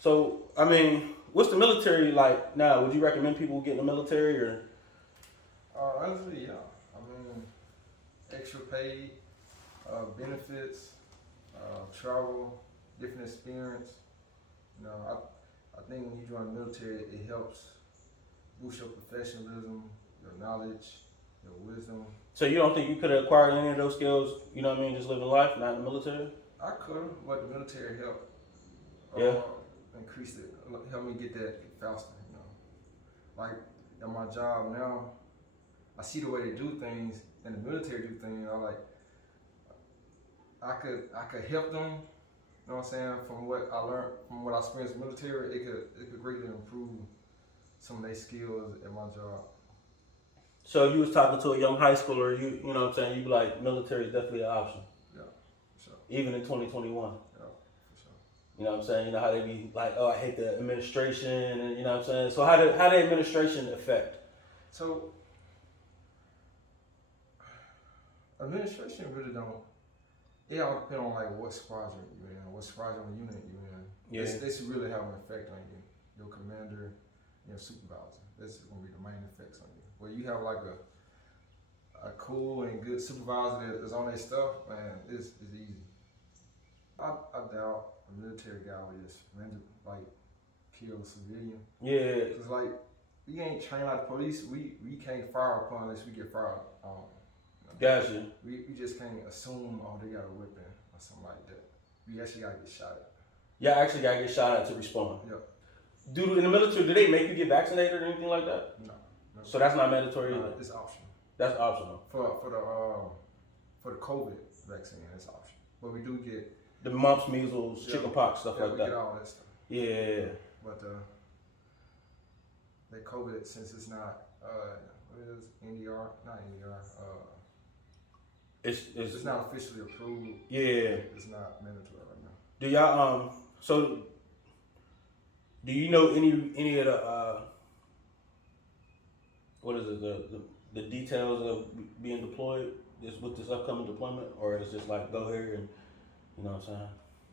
So, I mean, what's the military like now? Would you recommend people get in the military or? Honestly, yeah. I mean, extra pay, benefits, travel, different experience. You know, I think when you join the military, it helps boost your professionalism, your knowledge, your wisdom. So you don't think you could have acquired any of those skills? You know what I mean? Just living life, not in the military. I could, but the military helped Yeah. increase it, help me get that faster. You know, like at my job now, I see the way they do things, and the military do things. I could help them. You know what I'm saying? From what I learned, from what I experienced in the military, it could greatly improve some of their skills at my job. So you was talking to a young high schooler, you know what I'm saying? You be like, military is definitely an option, Yeah, for sure. even in 2021. Yeah, for sure. You know what I'm saying? You know how they be like, oh, I hate the administration, and you know what I'm saying. So how the administration affect? So administration really don't. It all depends on like what squadron you in, what squadron unit you in. Yeah. This really have an effect on you. Your commander, your supervisor. That's gonna be the main effects on you. Where you have like a cool and good supervisor that is on their stuff, man, it's easy. I doubt a military guy would just like kill a civilian. Yeah. Cause like we ain't trained like the police. We can't fire upon unless we get fired on. Gotcha. We just can't assume, oh, they got a weapon or something like that. We actually gotta get shot at. Y'all actually gotta get shot at to respond. Yep. In the military, do they make you get vaccinated or anything like that? No. So that's not mandatory either. It's optional. That's optional. For the COVID vaccine, it's optional. But we do get The mumps, measles, chickenpox, stuff like we that. get all that stuff. Yeah. But the COVID, since it's not what is NDR, not NDR, it's not officially approved. Yeah. It's not mandatory right now. Do y'all so do you know any of the what is it, the details of being deployed with this upcoming deployment, or it's just like go here and you know what I'm saying?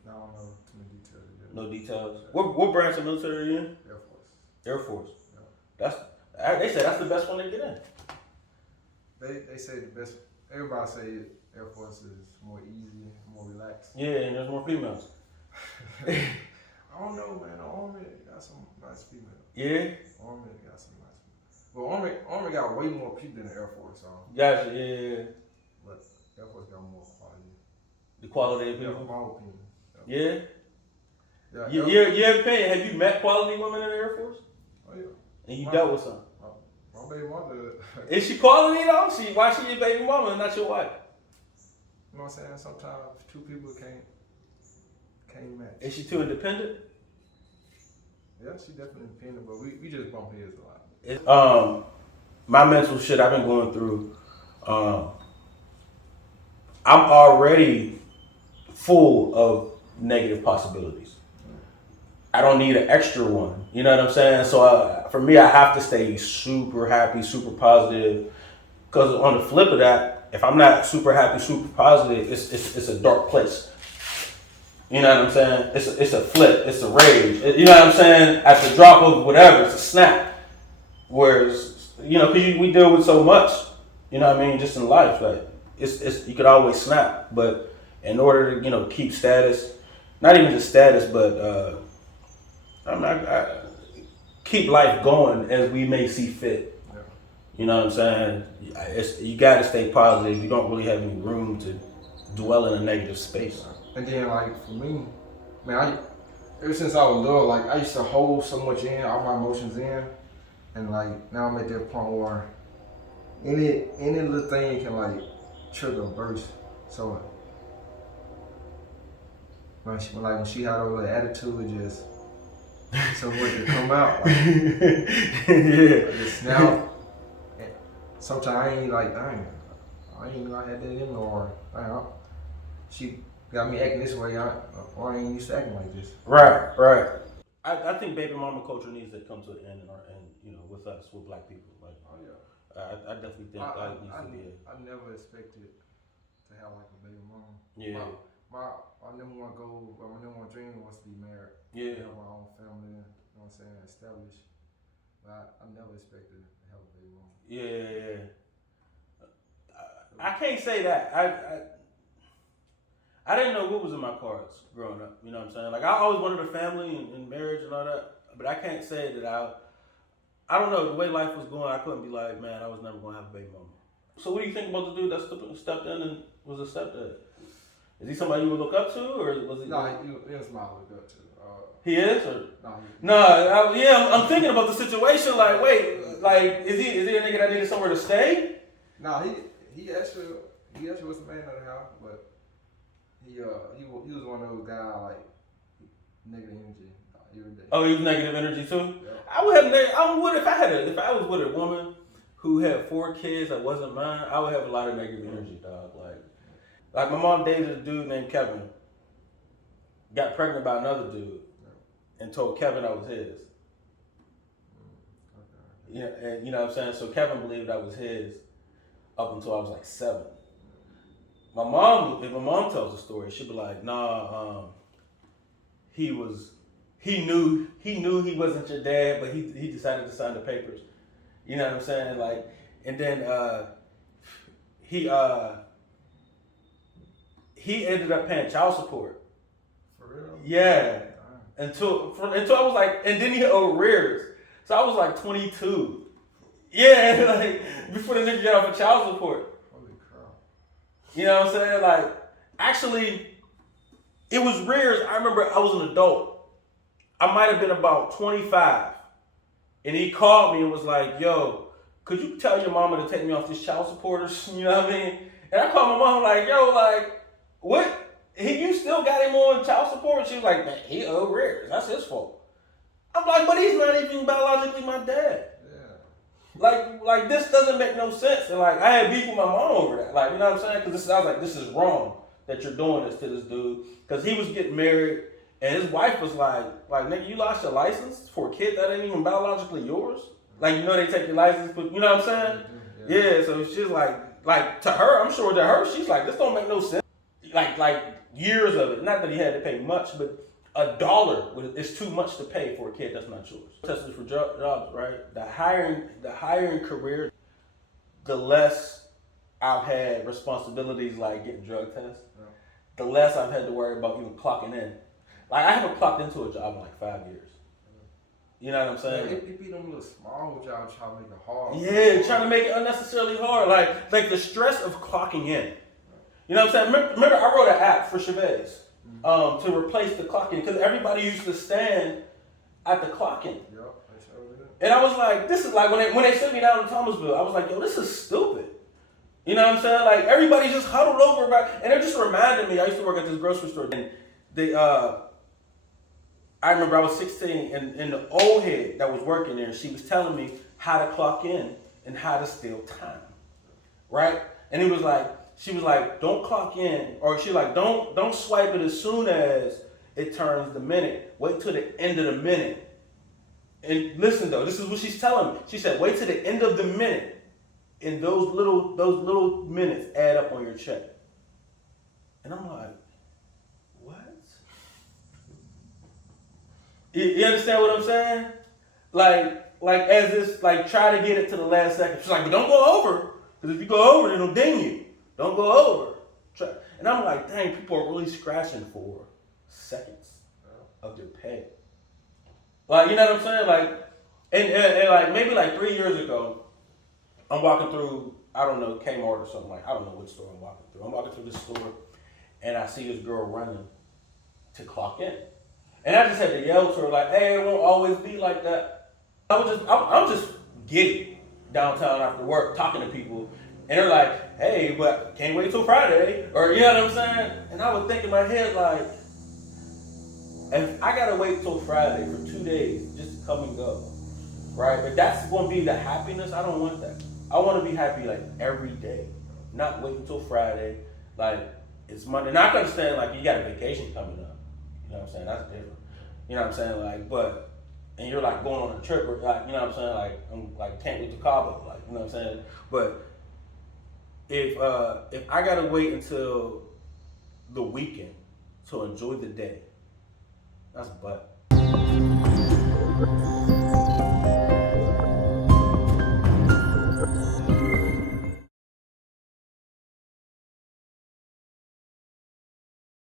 I don't know too many details yet. No details. What branch of military are you in? Air Force. Air Force. Yeah. They say that's the best one to get in. They say the best. Everybody say Air Force is more easy, more relaxed. Yeah, and there's more females. I don't know, man. The Army got some nice females. Yeah. Army got some nice females. Well, Army got way more people than the Air Force, so. Gotcha. Yeah. But Air Force got more quality. The quality of Yeah, people. my opinion. Yeah. Yeah. Your opinion. Have you met quality women in the Air Force? Oh yeah. And you dealt with some. My baby mother. Is she quality though? Why she your baby mama and not your wife? You know what I'm saying? Sometimes two people can't match. Is she too independent? Yeah, she definitely independent, but we just bump heads a lot. My mental shit I've been going through. I'm already full of negative possibilities. I don't need an extra one. You know what I'm saying? So for me, I have to stay super happy, super positive. Because on the flip of that, if I'm not super happy, super positive, it's a dark place. You know what I'm saying? It's a flip. It's a rage. You know what I'm saying? At the drop of whatever, it's a snap. Whereas, you know, because we deal with so much, you know what I mean, just in life, like it's you could always snap. But in order to, you know, keep status, not even just status, but I keep life going as we may see fit. Yeah. You know what I'm saying? You got to stay positive. You don't really have any room to dwell in a negative space. And then, like, for me, man, ever since I was little, like, I used to hold so much in, all my emotions in. And, like, now I'm at that point where any little thing can, like, trigger a burst. So, when she had a little attitude, it just, so what to come out. Like, Yeah. just now, sometimes I ain't like, dang, I ain't know I had that in me, or, dang, she got me acting this way, I ain't used to acting like this. Right. I think baby mama culture needs to come to an end, and you know, with us, with black people. Like, Oh yeah. I definitely think that needs to be. I never expected to have like a baby mama. Yeah. my number one goal, or my number one dream was to be married. Yeah. Have my own family, you know what I'm saying, established. But I never expected to have a baby mama. Yeah. I can't say that. I didn't know what was in my cards growing up. You know what I'm saying? Like I always wanted a family and marriage and all that, but I can't say that I don't know, the way life was going, I couldn't be like, man, I was never gonna have a baby mama. So what do you think about the dude that stepped in and was a stepdad? Is he somebody you would look up to, or was he? No, he was my look up to. He is, or No, I'm thinking about the situation. Like, wait, like, is he a nigga that needed somewhere to stay? No, he actually was the man of the house, but he was one of those guys like negative energy every day. Oh, he was negative energy too. Yeah. I would have. If I was with a woman who had 4 kids that wasn't mine, I would have a lot of negative energy, dog. Like my mom dated a dude named Kevin. Got pregnant by another dude, and told Kevin I was his. Okay. Yeah, and you know what I'm saying. So Kevin believed I was his up until I was like 7. If my mom tells the story, she'd be like, "Nah, he knew he wasn't your dad, but he decided to sign the papers." You know what I'm saying? Like, and then he ended up paying child support. For real? Yeah. Until I was like, and then he owed arrears. So I was like 22. Yeah, like before the nigga got off of child support. Holy crap. You know what I'm saying? Like, actually, it was arrears. I remember I was an adult. I might have been about 25. And he called me and was like, yo, could you tell your mama to take me off this child support? You know what I mean? And I called my mom like, yo, like, what? You still got him on child support? She was like, man, he owed arrears. That's his fault. I'm like, but he's not even biologically my dad. Yeah. Like this doesn't make no sense. And like, I had beef with my mom over that. Like, you know what I'm saying? Because I was like, this is wrong that you're doing this to this dude. Because he was getting married, and his wife was like, nigga, you lost your license for a kid that ain't even biologically yours? Like, you know they take your license, but you know what I'm saying? Yeah, so she's like to her, I'm sure to her, she's like, this don't make no sense. Like years of it. Not that he had to pay much, but $1 is too much to pay for a kid that's not yours. Testing for jobs, right? The hiring career, the less I've had responsibilities like getting drug tests, the less I've had to worry about even clocking in. Like, I haven't clocked into a job in like 5 years. You know what I'm saying? It be them little small jobs trying to make it hard. Yeah, trying to make it unnecessarily hard. Like the stress of clocking in. You know what I'm saying? Remember I wrote an app for Chavez to replace the clocking, because everybody used to stand at the clocking. Yep, they sure did. And I was like, this is like when they sent me down to Thomasville, I was like, yo, this is stupid. You know what I'm saying? Like, everybody's just huddled over, and it just reminded me, I used to work at this grocery store, and I remember I was 16, and the old head that was working there, she was telling me how to clock in and how to steal time, right? And it was like, she was like, don't clock in, or she like, don't swipe it as soon as it turns the minute. Wait till the end of the minute. And listen though, this is what she's telling me. She said, wait till the end of the minute, and those little minutes add up on your check. And I'm like, what? You understand what I'm saying? Like as this, like, try to get it to the last second. She's like, but don't go over, because if you go over, it'll ding you. Don't go over. And I'm like, dang, people are really scratching for seconds of their pay. Like, you know what I'm saying? Like, and like maybe like 3 years ago, I'm walking through, I don't know, Kmart or something, like, I don't know what store I'm walking through. I'm walking through this store, and I see this girl running to clock in. And I just had to yell to her, like, hey, it won't always be like that. I'm just giddy downtown after work, talking to people. And they're like, hey, but can't wait till Friday. Or, you know what I'm saying? And I would think in my head, like, if I gotta wait till Friday for 2 days just to come and go, right? If that's gonna be the happiness, I don't want that. I wanna be happy like every day, not wait until Friday. Like, it's Monday. Now I can understand, like, you got a vacation coming up. You know what I'm saying? That's different. You know what I'm saying? Like, but, and you're like going on a trip, or like, you know what I'm saying? Like, I'm like, can't wait to Cabo, like, you know what I'm saying? But if I gotta wait until the weekend So enjoy the day. That's butt.